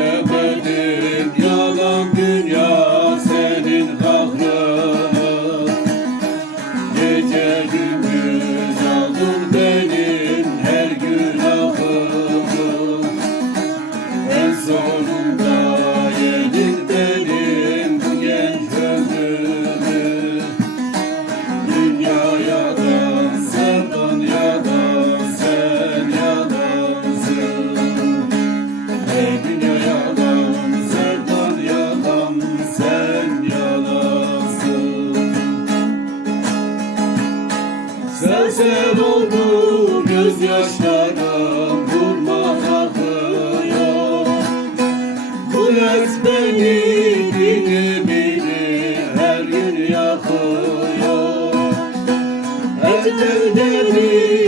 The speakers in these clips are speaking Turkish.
Gömülüm Göze doldu gözyaşlarım Vurma kalkıyor Bu yaz beni beni beni Her gün yakıyor. Ecel devri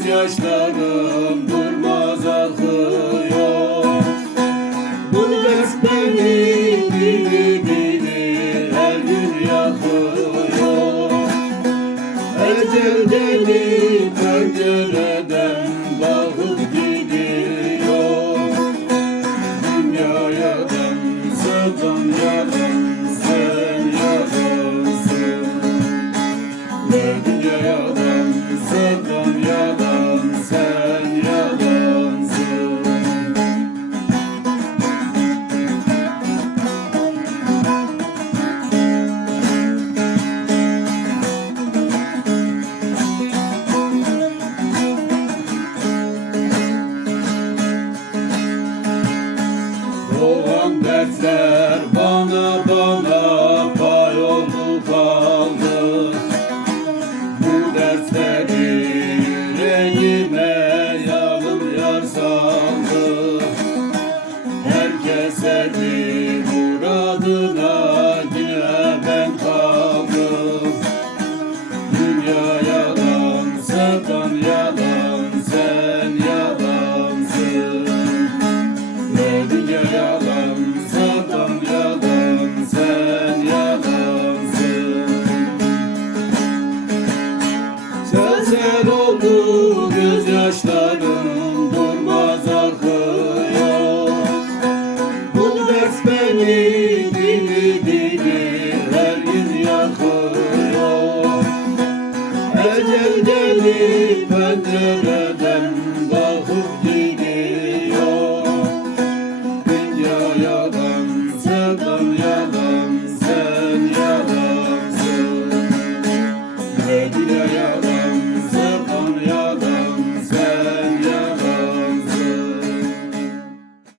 gözyaşlarım durmaz akıyor. Bu dert beni diri diri her gün yakıyor. Ecel deli pencereden bakıp gidiyor. Dünyaya ben sevdam yardım Kovan dertler bana bana pay oldu kaldı. Bu dertleri yüreğime yalım yar saldı Herkese bir muradına her gün yakıyor Ecel gelip öldüren